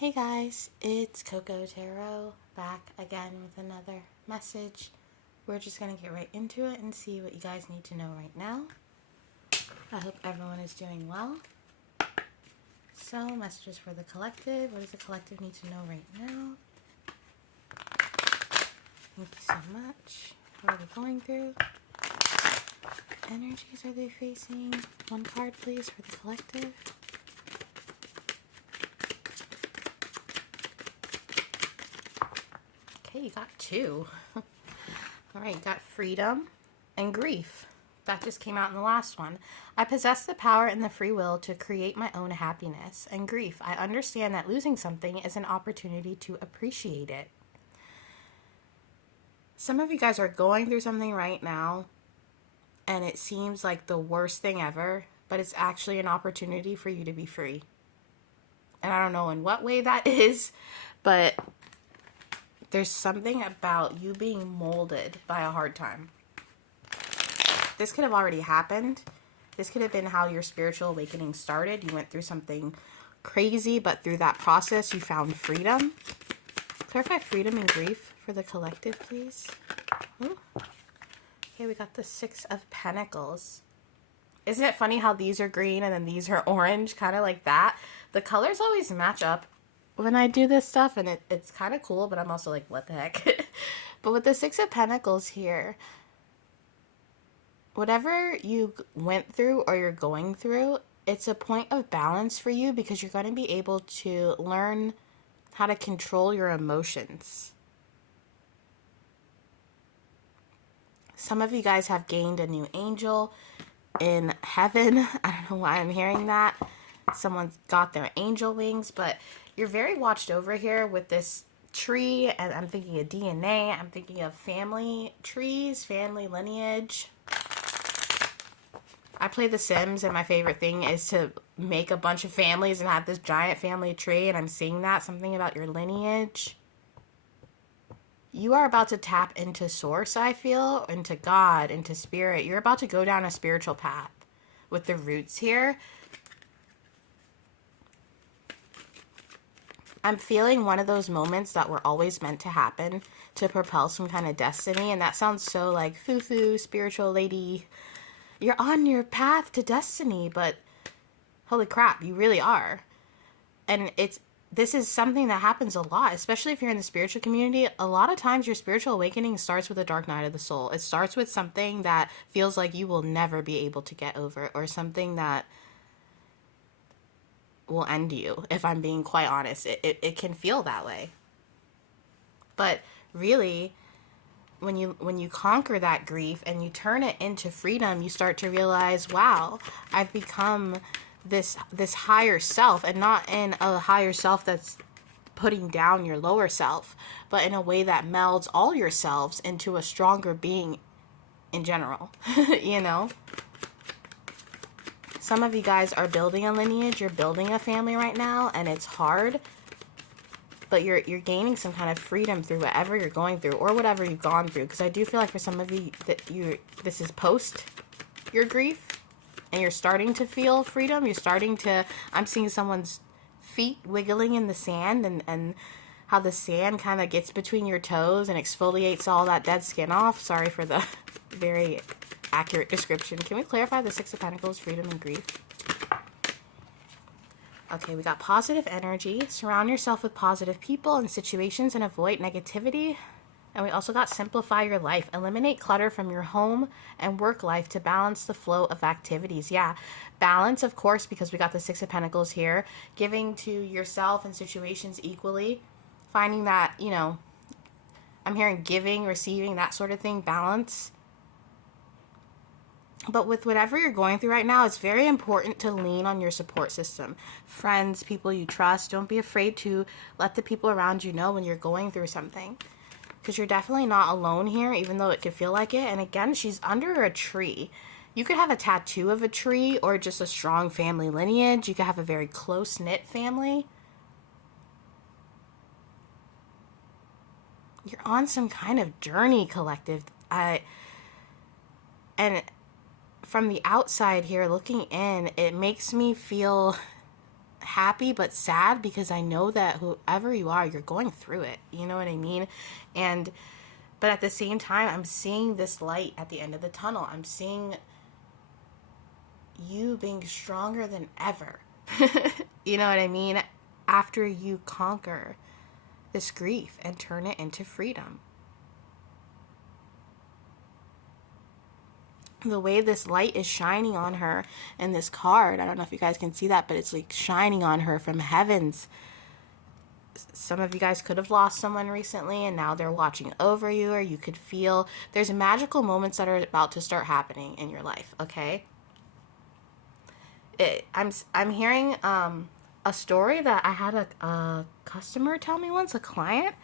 Hey guys, it's Coco Tarot back again with another message. We're just going to get right into it and see what you guys need to know right now. I hope everyone is doing well. So, messages for the collective. What does the collective need to know right now? Thank you so much. What are they going through? Energies are they facing? One card, please, for the collective. Okay, you got two. All right, you got freedom and grief. That just came out in the last one. I possess the power and the free will to create my own happiness. And grief, I understand that losing something is an opportunity to appreciate it. Some of you guys are going through something right now, and it seems like the worst thing ever, but it's actually an opportunity for you to be free. And I don't know in what way that is, but there's something about you being molded by a hard time. This could have already happened. This could have been how your spiritual awakening started. You went through something crazy, but through that process, you found freedom. Clarify freedom and grief for the collective, please. Ooh. Okay, we got the Six of Pentacles. Isn't it funny how these are green and then these are orange? Kind of like that. The colors always match up when I do this stuff, and it's kind of cool, but I'm also like, what the heck? But with the Six of Pentacles here, whatever you went through or you're going through, it's a point of balance for you because you're going to be able to learn how to control your emotions. Some of you guys have gained a new angel in heaven. I don't know why I'm hearing that. Someone's got their angel wings, but you're very watched over here with this tree, and I'm thinking of DNA. I'm thinking of family trees, family lineage. I play The Sims, and my favorite thing is to make a bunch of families and have this giant family tree, and I'm seeing that. Something about your lineage. You are about to tap into source, I feel, into God, into spirit. You're about to go down a spiritual path with the roots here. I'm feeling one of those moments that were always meant to happen to propel some kind of destiny. And that sounds so like foo-foo, spiritual lady. You're on your path to destiny, but holy crap, you really are. And this is something that happens a lot, especially if you're in the spiritual community. A lot of times your spiritual awakening starts with a dark night of the soul. It starts with something that feels like you will never be able to get over, or something that will end you, if I'm being quite honest. It can feel that way. But really, when you conquer that grief and you turn it into freedom, you start to realize, wow, I've become this higher self, and not in a higher self that's putting down your lower self, but in a way that melds all yourselves into a stronger being in general. You know? Some of you guys are building a lineage, you're building a family right now, and it's hard, but you're gaining some kind of freedom through whatever you're going through, or whatever you've gone through. Because I do feel like for some of you that this is post your grief, and you're starting to feel freedom. I'm seeing someone's feet wiggling in the sand, and how the sand kind of gets between your toes and exfoliates all that dead skin off. Sorry for the very accurate description. Can we clarify the Six of Pentacles, freedom and grief? Okay, we got positive energy. Surround yourself with positive people and situations and avoid negativity. And we also got simplify your life. Eliminate clutter from your home and work life to balance the flow of activities. Yeah, balance, of course, because we got the Six of Pentacles here. Giving to yourself and situations equally. Finding that, you know, I'm hearing giving, receiving, that sort of thing. Balance. But with whatever you're going through right now, it's very important to lean on your support system. Friends, people you trust. Don't be afraid to let the people around you know when you're going through something. Because you're definitely not alone here, even though it could feel like it. And again, she's under a tree. You could have a tattoo of a tree, or just a strong family lineage. You could have a very close-knit family. You're on some kind of journey, collective. And from the outside here, looking in, it makes me feel happy but sad, because I know that whoever you are, you're going through it. You know what I mean? And but at the same time, I'm seeing this light at the end of the tunnel. I'm seeing you being stronger than ever. You know what I mean? After you conquer this grief and turn it into freedom. The way this light is shining on her in this card, I don't know if you guys can see that, but it's like shining on her from heavens. Some of you guys could have lost someone recently and now they're watching over you, or you could feel there's magical moments that are about to start happening in your life, okay? I'm hearing a story that I had a customer tell me once, a client,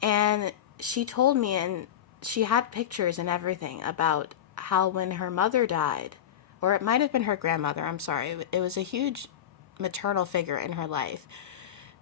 and she told me, and she had pictures and everything about how when her mother died, or it might have been her grandmother, I'm sorry, it was a huge maternal figure in her life,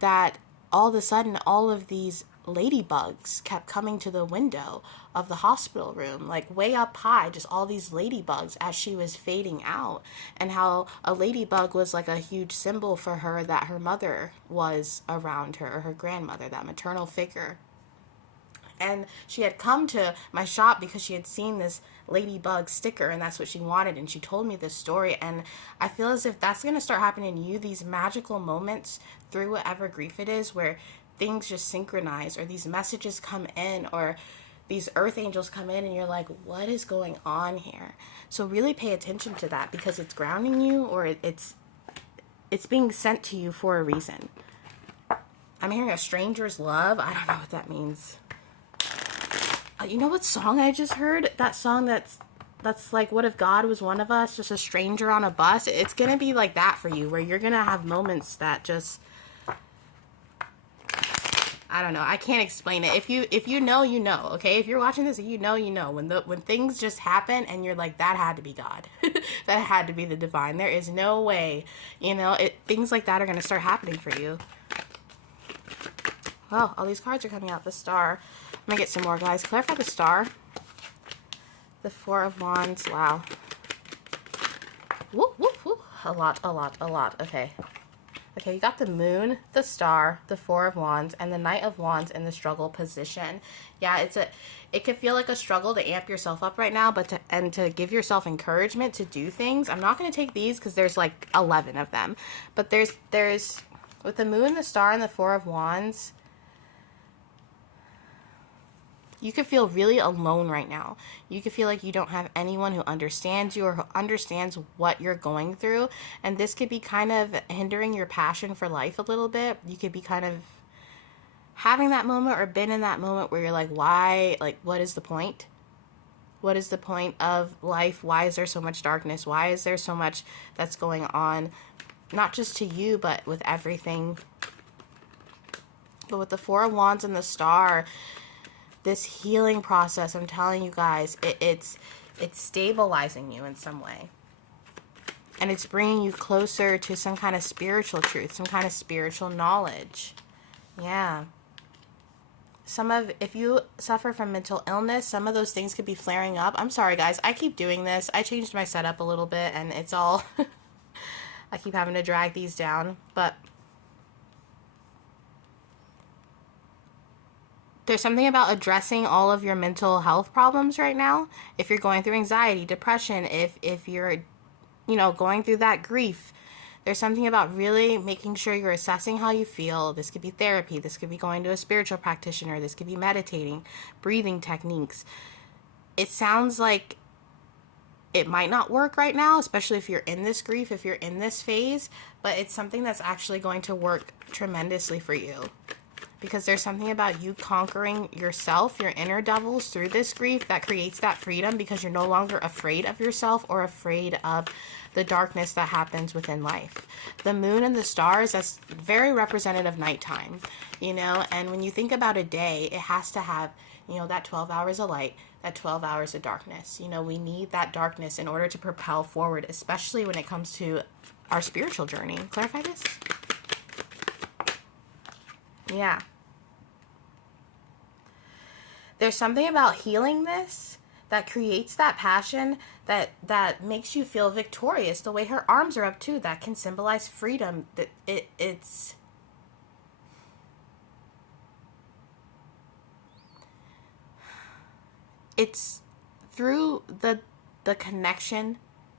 that all of a sudden all of these ladybugs kept coming to the window of the hospital room, like way up high, just all these ladybugs as she was fading out, and how a ladybug was like a huge symbol for her, that her mother was around her, or her grandmother, that maternal figure. And she had come to my shop because she had seen this ladybug sticker and that's what she wanted, and she told me this story, and I feel as if that's going to start happening to you, these magical moments through whatever grief it is, where things just synchronize, or these messages come in, or these earth angels come in, and you're like, what is going on here? So really pay attention to that, because it's grounding you, or it's being sent to you for a reason. I'm hearing a stranger's love. I don't know what that means. You know what song I just heard? That song that's like, what if God was one of us, just a stranger on a bus? It's gonna be like that for you, where you're gonna have moments that just, I don't know, I can't explain it. If you know, you know, okay? If you're watching this, you know, when things just happen and you're like, that had to be God. That had to be the divine. There is no way, things like that are gonna start happening for you. Oh, all these cards are coming out. The Star. I'm going to get some more, guys. Clarify the Star. The Four of Wands. Wow. Whoop, whoop, whoop. A lot. Okay. Okay, you got the Moon, the Star, the Four of Wands, and the Knight of Wands in the struggle position. Yeah, it could feel like a struggle to amp yourself up right now, but to give yourself encouragement to do things. I'm not going to take these because there's like 11 of them. But there's with the Moon, the Star, and the Four of Wands, you could feel really alone right now. You could feel like you don't have anyone who understands you, or who understands what you're going through. And this could be kind of hindering your passion for life a little bit. You could be kind of having that moment, or been in that moment where you're like, why? Like, what is the point? What is the point of life? Why is there so much darkness? Why is there so much that's going on? Not just to you, but with everything. But with the Four of Wands and the Star, this healing process, I'm telling you guys, it's stabilizing you in some way. And it's bringing you closer to some kind of spiritual truth, some kind of spiritual knowledge. Yeah. If you suffer from mental illness, some of those things could be flaring up. I'm sorry, guys. I keep doing this. I changed my setup a little bit, and it's all... I keep having to drag these down, but... there's something about addressing all of your mental health problems right now. If you're going through anxiety, depression, if you're, going through that grief, there's something about really making sure you're assessing how you feel. This could be therapy. This could be going to a spiritual practitioner. This could be meditating, breathing techniques. It sounds like it might not work right now, especially if you're in this grief, if you're in this phase, but it's something that's actually going to work tremendously for you. Because there's something about you conquering yourself, your inner devils, through this grief that creates that freedom, because you're no longer afraid of yourself or afraid of the darkness that happens within life. The Moon and the Stars, that's very representative of nighttime, and when you think about a day, it has to have, that 12 hours of light, that 12 hours of darkness. We need that darkness in order to propel forward, especially when it comes to our spiritual journey. Clarify this? Yeah. There's something about healing this that creates that passion that makes you feel victorious. The way her arms are up too, that can symbolize freedom. That it's through the connection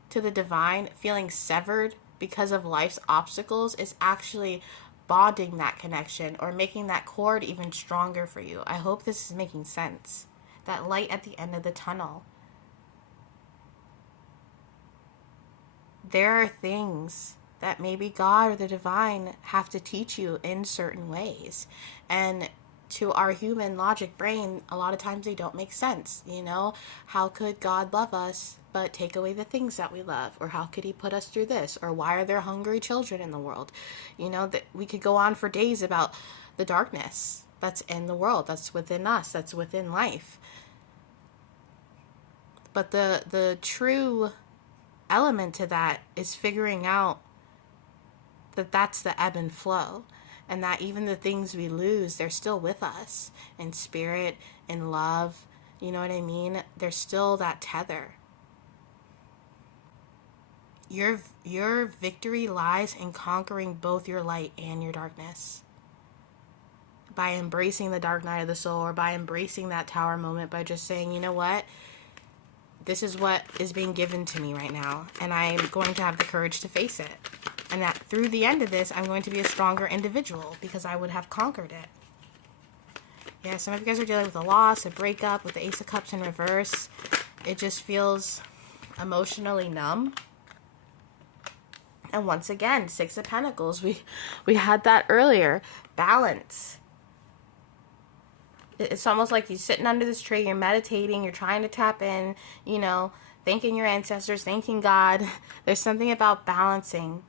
to the divine, feeling severed because of life's obstacles, is actually bonding that connection or making that cord even stronger for you. I hope this is making sense. That light at the end of the tunnel. There are things that maybe God or the divine have to teach you in certain ways. And to our human logic brain, a lot of times they don't make sense. You know, how could God love us but take away the things that we love? Or how could he put us through this? Or why are there hungry children in the world? You know, that we could go on for days about the darkness that's in the world, that's within us, that's within life. But the true element to that is figuring out that that's the ebb and flow, and that even the things we lose, they're still with us in spirit, in love. You know what I mean? There's still that tether. Your victory lies in conquering both your light and your darkness. By embracing the dark night of the soul, or by embracing that tower moment, by just saying, you know what? This is what is being given to me right now, and I'm going to have the courage to face it. And that through the end of this, I'm going to be a stronger individual because I would have conquered it. Yeah, some of you guys are dealing with a loss, a breakup, with the Ace of Cups in reverse. It just feels emotionally numb. And once again, Six of Pentacles. We had that earlier. Balance. It's almost like you're sitting under this tree, you're meditating, you're trying to tap in, you know, thanking your ancestors, thanking God. There's something about balancing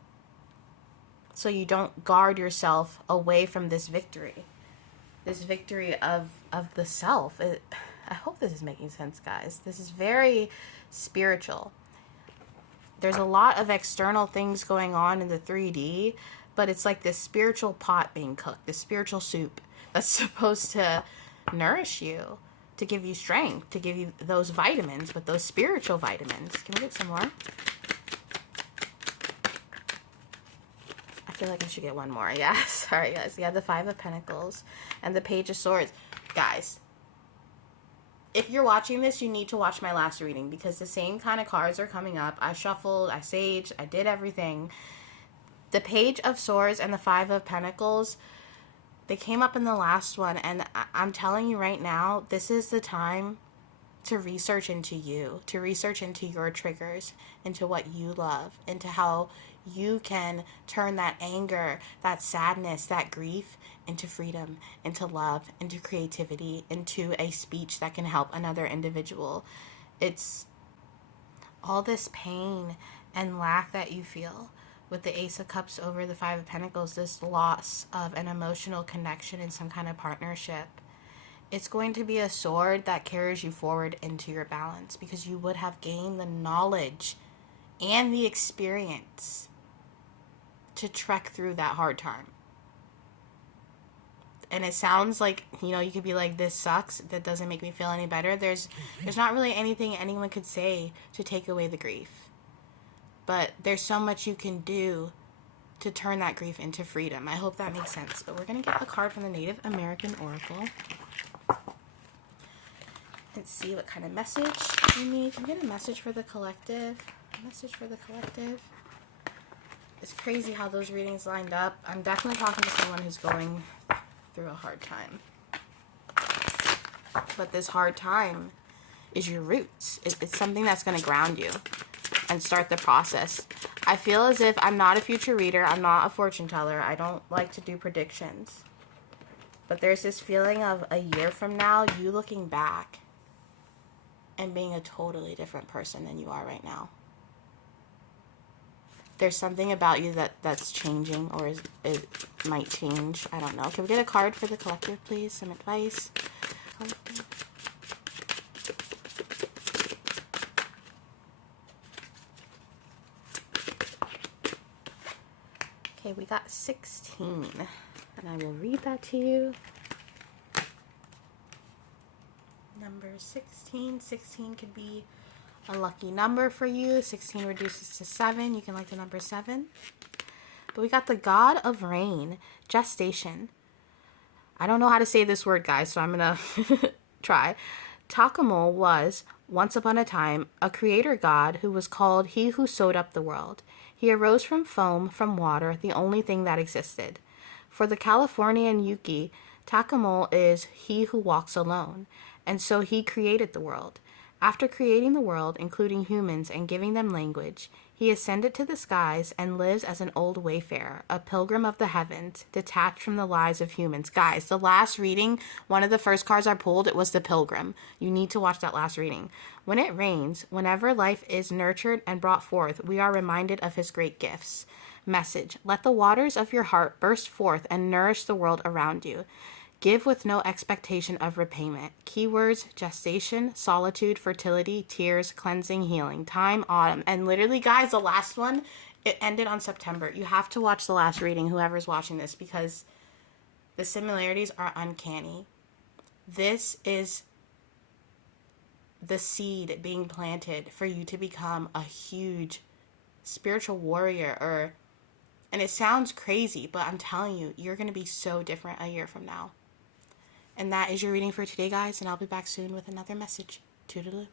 so you don't guard yourself away from this victory of the self. I hope this is making sense, guys. This is very spiritual. There's a lot of external things going on in the 3D, but it's like this spiritual pot being cooked, this spiritual soup that's supposed to nourish you, to give you strength, to give you those vitamins, but those spiritual vitamins. Can we get some more? I feel like I should get one more. Yeah, sorry guys. Yeah, the Five of Pentacles and the Page of Swords. Guys, if you're watching this, you need to watch my last reading because the same kind of cards are coming up. I shuffled, I saged, I did everything. The Page of Swords and the Five of Pentacles, they came up in the last one, and I'm telling you right now, this is the time to research into you, to research into your triggers, into what you love, into how you can turn that anger, that sadness, that grief into freedom, into love, into creativity, into a speech that can help another individual. It's all this pain and lack that you feel with the Ace of Cups over the Five of Pentacles, this loss of an emotional connection in some kind of partnership. It's going to be a sword that carries you forward into your balance because you would have gained the knowledge and the experience to trek through that hard time. And it sounds like, you know, you could be like, this sucks, that doesn't make me feel any better. There's not really anything anyone could say to take away the grief. But there's so much you can do to turn that grief into freedom. I hope that makes sense. But we're going to get a card from the Native American Oracle. Let's see what kind of message you need. Can we get a message for the collective? A message for the collective. It's crazy how those readings lined up. I'm definitely talking to someone who's going through a hard time. But this hard time is your roots. It's something that's going to ground you and start the process. I feel as if I'm not a future reader. I'm not a fortune teller. I don't like to do predictions. But there's this feeling of a year from now, you looking back and being a totally different person than you are right now. There's something about you that's changing, or it might change. I don't know. Can we get a card for the collective, please? Some advice. Collective. Okay, we got 16, and I will read that to you. number 16. 16 could be a lucky number for you. 16 reduces to 7. You can like the number 7. But we got the god of rain, gestation. I don't know how to say this word, guys, so I'm going to try. Takamul was, once upon a time, a creator god who was called he who sewed up the world. He arose from foam, from water, the only thing that existed. For the Californian Yuki, Takamul is he who walks alone, and so he created the world. After creating the world, including humans, and giving them language, he ascended to the skies and lives as an old wayfarer, a pilgrim of the heavens, detached from the lives of humans. Guys, the last reading, one of the first cards I pulled, it was the pilgrim. You need to watch that last reading. When it rains, whenever life is nurtured and brought forth, we are reminded of his great gifts. Message: let the waters of your heart burst forth and nourish the world around you. Give with no expectation of repayment. Keywords: gestation, solitude, fertility, tears, cleansing, healing, time, autumn. And literally, guys, the last one, it ended on September. You have to watch the last reading, whoever's watching this, because the similarities are uncanny. This is the seed being planted for you to become a huge spiritual warrior, and it sounds crazy, but I'm telling you, you're going to be so different a year from now. And that is your reading for today, guys, and I'll be back soon with another message. Toodaloo.